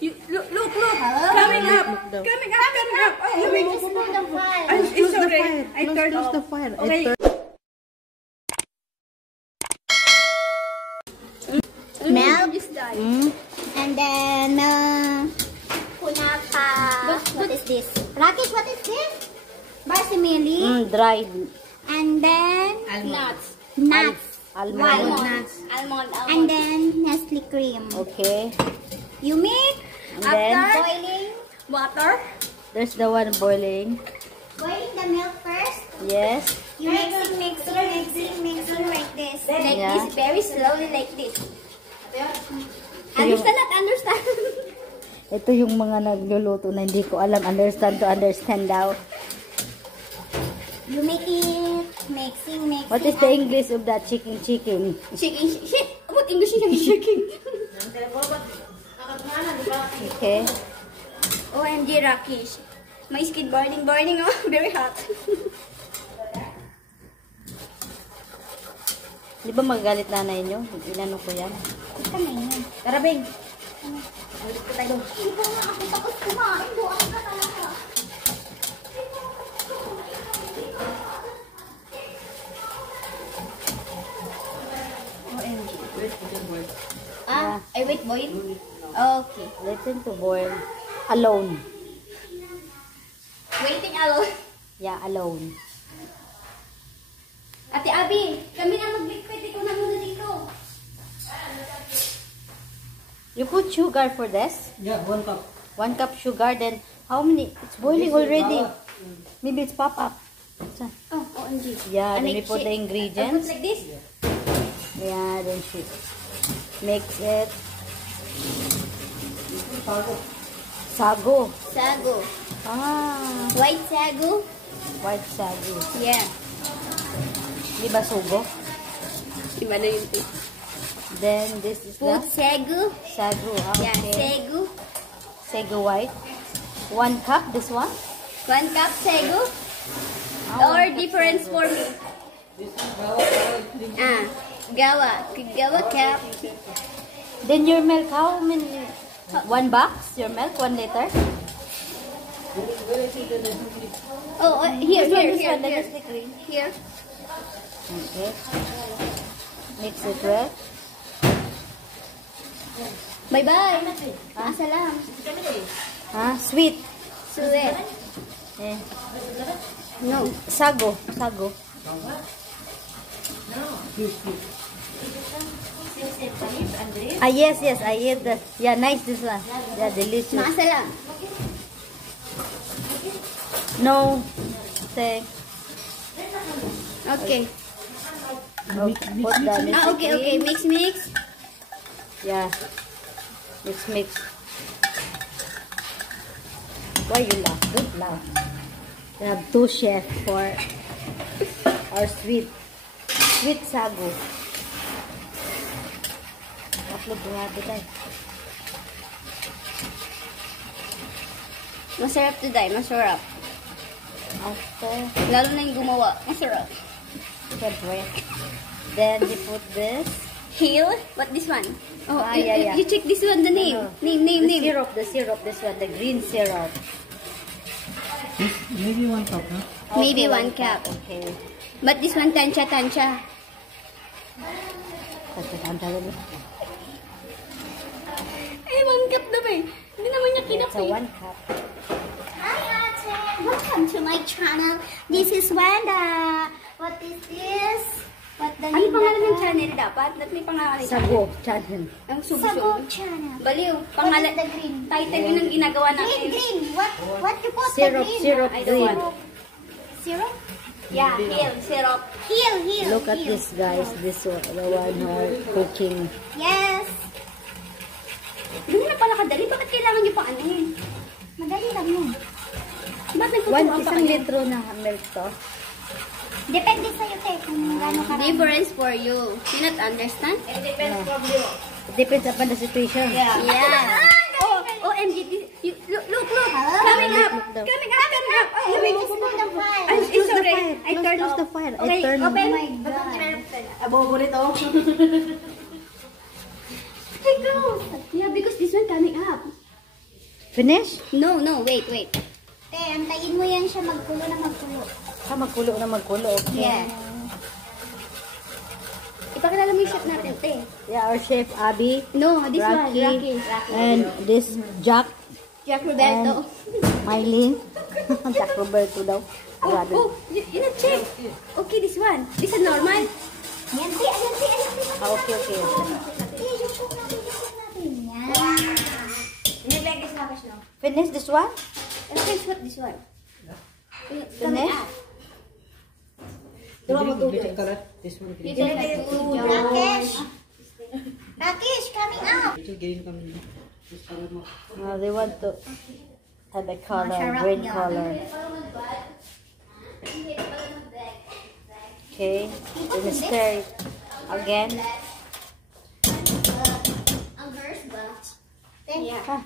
Look. Coming up. Coming up. Oh, wait. Just put the fire. It's already. I turned off the fire. Okay. Milk. Mm. And then, kunapa. What is this? Rakesh, what is this? Basimili. Dried. And then, Nuts. Almond. And then, Nestle cream. Okay. You mix. And then, After boiling. Water. there's the one boiling. Boiling the milk first. Yes. You mixing like this. Like Yeah. this, very slowly like this. Understand? Ito yung mga nagluluto na hindi ko alam. Understand to understand daw. You make it. Mixing. What is the English of that chicken? Shaking. Shit. What English is shaking? Okay. OMG, Rakesh. My skin burning. Oh, very hot. Di ba magagalit nanay nyo? Inano ko yan. Tara, Bing. Ulit ko tayo. Hindi ko nga ako tapos kumain. Buwan ka talaga. OMG. I wait, boil. Okay. Let him to boil. Alone. Waiting alone. Yeah, alone. Ate Abby, kami na mag-liquid. Ikaw na muna dito. You put sugar for this? Yeah, 1 cup. 1 cup sugar, then how many? It's boiling already. Maybe it's pop up. Oh, OMG. Yeah, I then we make put the shit. I ingredients. put like this. Yeah, then she mix it. Sago. Sago. Ah, White sago. white sago. Yeah. Di ba sugo? Iba na yun. Then this is Put the sago. sago. Yeah, Okay. sago. Sago white. 1 cup, this one? 1 cup sago. Ah, Or 1 cup difference sago. for me. Gawa cup. Then your milk, how many? 1 box? Your milk, 1 liter? Oh, here. This one, that is the cream. Here. Okay. Mix it well. Bye-bye. Salam. Sweet. Sweet. Eh. No. Sago. Yes, I ate that. Yeah, nice this one. Yeah, delicious. Masalam. No, thanks. Okay. Put the Okay. Mix. Yeah. Mix. Why you laugh? Don't laugh. We have 2 chefs for our sweet sago. Upload ko natin tayo. Masarap today. Masarap. After, Lalo na yung gumawa. Masarap. siyempre. Then you put this. Heel? What this one? Oh, Yeah. you check this one, the name. No. Name. The syrup, this one, the green syrup. Maybe 1 cup, huh? Maybe Okay, 1 cup. Okay. But this one, tansya. Eh, 1 cup na ba eh? Hindi naman niya It's kinap a eh. 1 cup. Hi, Ate. Welcome to my channel. This is Wanda. What is this? What the Ano pangalan ng channel dapat? That may pangalan. Sago channel. Ang Sago subo. channel. Baliw. What Pangalan. is the green? Title yun ang ginagawa natin. Green. What you put Syrup, the green? syrup, I don't green. want. Syrup? Yeah, heel, syrup. Heel. Look at heel. this, guys. This one, the one who are cooking. Yes. Ganun na pala kadali. Bakit kailangan niyo pa ano yun? Madali lang yun. Ba't nagkukuha pa Isang kayo? litro na milk to. Depende sa'yo, te, kung gano'n karami. Difference for you. You not understand? It depends from you. It depends upon the situation. Yeah. Oh, OMG. Look. Coming up. Oh, wait, just put the fire. It's already. I turned Close off. the fire. Okay, I turn open. Oh my God. Abobo nito. Yeah, because this one coming up. Finish? No, wait. Te, antayin mo yan siya magkulo na magkulo. Magkulo na magkulo. Okay. Yeah. Ipakilala mo yung chef natin, te. Yeah, our chef, Abby. No, this one, Rocky. Rocky. And this, Jack. Jack Roberto. Mylene. Jack Roberto daw. Grabe. Yun ang check. Okay, this one. This is normal. Ayan, te, ayan, te, ayan, te. Okay. Eh, yung cook natin, Yan. Nilagay sa akin, no? Finish this one? And guess what this one? Finish? Rakesh, coming out. They want to have a color, green color. Okay, then stir it again. Ang girls ba? Yeah.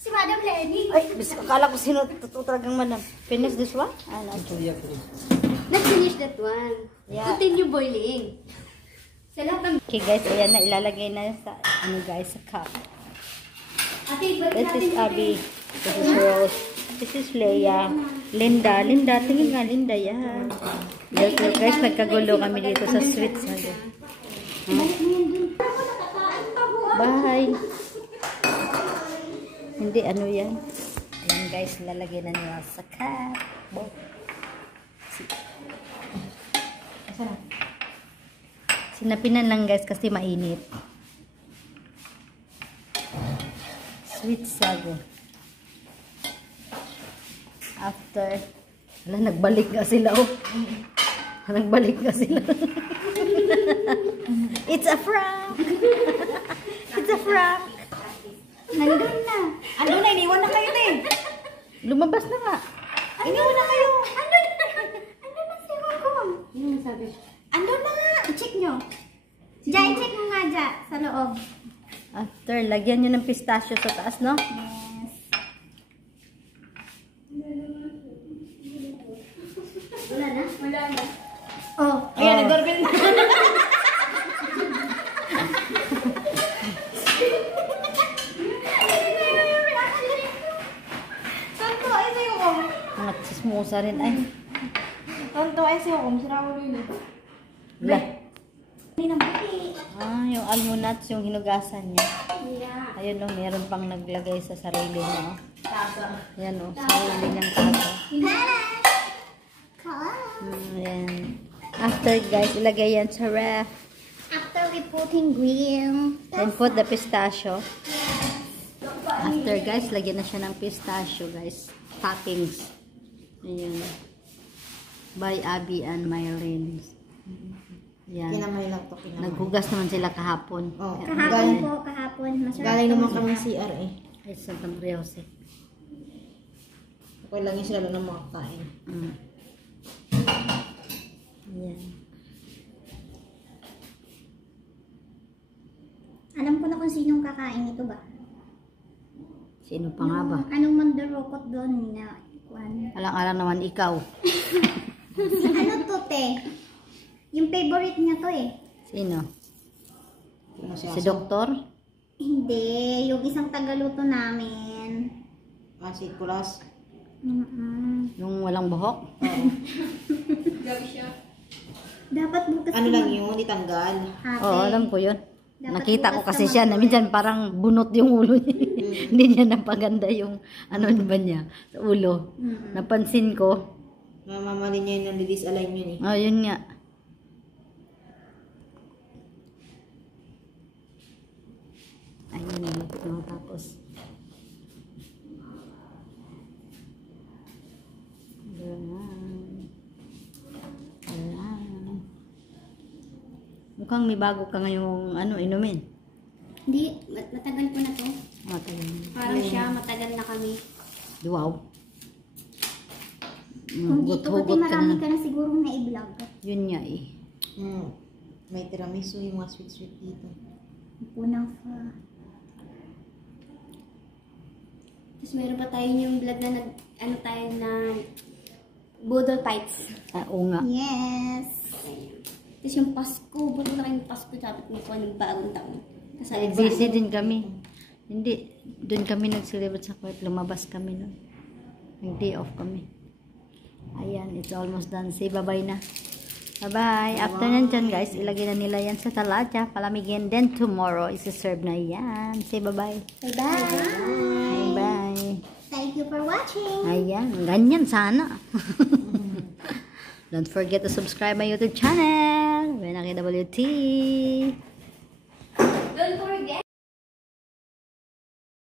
Si Madam Lenny. Ay, akala ko sino talagang manam. Finish this one? Ano? Let's finish that one. Yeah. Continue boiling. Sa lahat ng... Okay guys, ayan na, ilalagay na sa, guys, sa cup. Ate, balik This natin is Abby. This is Rose. This is Leia. Linda, tingin nga, Linda, yan. Guys, nagkagulo kami dito sa sweet sago. Bye! Hindi, ano yan? Ayan guys, lalagay na nila sa cup. Sinapinan lang guys kasi mainit. Sweet sago. After, nagbalik nga sila oh. Nagbalik nga sila. It's a prank! It's a prank! Nandun na. Ano na, iniwan na kayo din. Lumabas na nga. Iniwan na kayo. Andun na si Hongkong. Ano sabi? Andun na nga. I-check nyo. Diyan, i-check mo nga dyan sa loob. After, lagyan nyo ng pistachio sa taas, no? Yes. Wala na? Wala na. Oh. Ayan, nag-doorbell na. Tonto, ay sa'yo ko. Mga chismosa rin, ay. Tonto, ay sa'yo ko. Masira mo rin. Wala. Hindi na buti. Yung almonats, yung hinugasan niya. Yeah. Ayun, no, meron pang naglagay sa sarili niya, oh. Ayan, oh, sarili niyang tago. Ayan. After, guys, ilagay yan sa ref. After we putting green. Then put the pistachio. After, guys, lagyan na siya ng pistachio, guys. Toppings. Ayan. By Abby and Mylene. Yan. Kinamay lang to, kinamay. Naghugas naman sila kahapon. Oh, Kahapon. Masarap. galing naman kami CR eh. Ay, Santa Maria Jose. Okay lang yung sila lang makakain. Yan. Alam ko na kung sinong kakain ito ba? Sino pa nga ba? Anong mandurukot doon na kuwan? Alang-alang naman ikaw. Si ano to, te? Yung favorite niya to eh. Sino? Sino si Si Aso? Doktor? Hindi, yung isang tagaluto namin. Ah, si Kulas. Yung walang buhok? Dapat bukas Ano lang yun, di tanggal. Ate. Oo, alam ko yun. Dapat Nakita ko bukas kasi ka siya na mag-uwi. minsan parang bunot yung ulo niya. Hindi niya napaganda yung ano ba niya sa ulo. Napansin ko. Mamamalin niya yun ng release align yun eh. Oh, yun nga. Ayun na ito. Tapos ayan. Mukhang may bago ka ngayong ano, inumin. Hindi, matagal ko na to. Matagal na. Parang siya, matagal na kami. Wow. Kung dito kasi Hugot-hugot ka marami na. ka na sigurong na-i-vlog. Yun nga eh. May tiramisu yung mga sweet-sweet dito. Punang fa. Tapos meron pa tayo yung vlog na ano tayo na Boodle Fights. Oo nga. Yes. Tapos yung Pasko, buto na kayong Pasko, dapat mo po ng bagong taon. Kasali Busy din kami. Hindi. Doon kami nag-celebrate sa Kuwait. Lumabas kami nun. Nag-day off kami. Ayan, it's almost done. Say bye-bye na. Bye-bye. After nandyan, guys, ilagay na nila yan sa talacha. Palamigin. Then, tomorrow, isa-serve na yan. Say bye-bye. Bye-bye. Bye-bye. Thank you for watching. Ayan. Ganyan sana. Don't forget to subscribe my YouTube channel. WT. Don't forget.